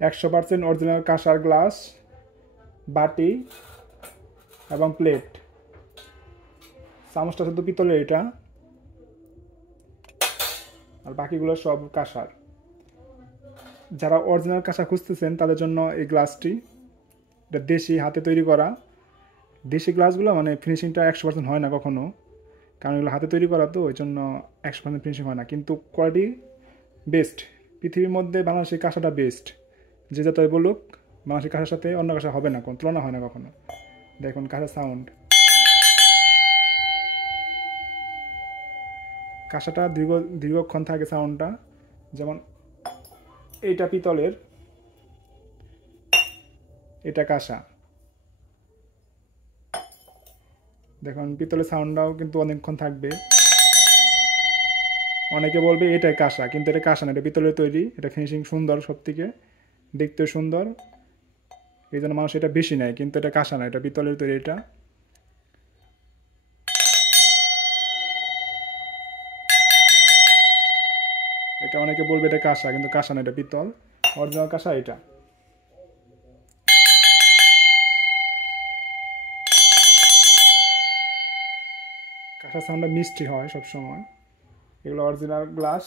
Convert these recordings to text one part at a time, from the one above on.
100% original কাঁসার glass, বাটি এবং প্লেট। চামচটা শুধু পিতলের এটা, আর বাকিগুলো সব কাঁসার। যারা অরিজিনাল কাঁসা খুঁজতেছেন তাদের জন্য এই গ্লাসটি, এটা দেশি হাতে তৈরি করা। দেশি গ্লাসগুলো মানে ফিনিশিংটা 100% হয় না কখনো, কারণ এগুলো হাতে তৈরি করা, তো ওই জন্য 100% ফিনিশিং হয় না, কিন্তু কোয়ালিটি বেস্ট। পৃথিবীর মধ্যে বাংলাদেশের কাঁসাটা বেস্ট। যে যতই বলুক, বাংলাদেশের কাঁসার সাথে অন্য কাঁসা হবে না, কোনো তুলনা হয় না কখনো। দেখুন কাঁসার সাউন্ড, কাঁসাটা দীর্ঘক্ষণ থাকে সাউন্ডটা। যেমন এইটা পিতলের, এটা কাঁসা। দেখুন পিতলের সাউন্ডটাও কিন্তু অনেকক্ষণ থাকবে। অনেকে বলবে এটাই কাঁসা, কিন্তু এটা কাঁসা না, এটা পিতলের তৈরি। এটা ফিনিশিং সুন্দর, সব থেকে দেখতেও সুন্দর, এই জন্য মানুষ এটা বেশি নেয়, কিন্তু এটা কাঁসা না, এটা পিতলের তৈরি। এটা অনেকে বলবে এটা কাঁসা, কিন্তু কাঁসা না, এটা পিতল। অরিজিনাল কাঁসা এটা। কাঁসার সাউন্ডটা মিষ্টি হয় সবসময়। এগুলো অরিজিনাল গ্লাস,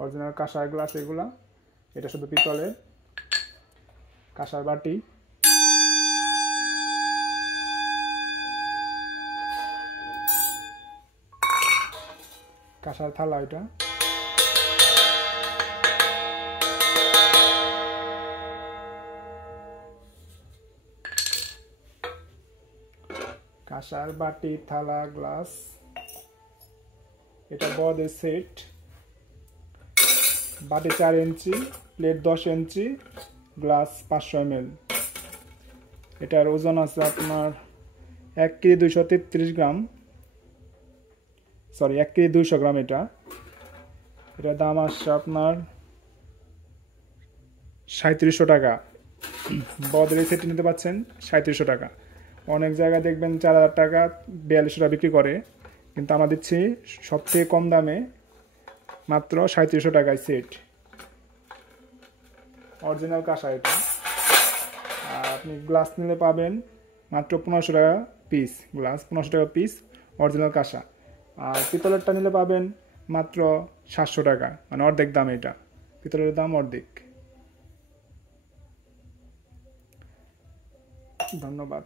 অরিজিনাল কাঁসার গ্লাস এগুলা। এটা শুধু পিতলের। কাঁসার বাটি, কাঁসার থালা এটা। কাঁসার বাটি, থালা, গ্লাস। এটা বড়দের সেট। বাটি 4 ইঞ্চি, প্লেট 10 ইঞ্চি, গ্লাস 500 ml। এটার ওজন আছে আপনার 1 কেজি 233 গ্রাম, সরি 1 কেজি 200 গ্রাম। এটার দাম আসছে আপনার 3700 টাকা। বড়দের এই সেটটি নিতে পাচ্ছেন 3700 টাকা। অনেক জায়গায় দেখবেন 4000 টাকা, 4200 টাকা বিক্রি করে, কিন্তু আমরা দিচ্ছি সবথেকে কম দামে, মাত্র 3700 টাকায় সেট। অরিজিনাল কাঁসা এটা। আর আপনি গ্লাস নিলে পাবেন মাত্র 1500 টাকা পিস, গ্লাস 1500 টাকা পিস, অরিজিনাল কাঁসা। আর পিতলেরটা নিলে পাবেন মাত্র 700 টাকা, মানে অর্ধেক দাম। এটা পিতলের দাম অর্ধেক। ধন্যবাদ।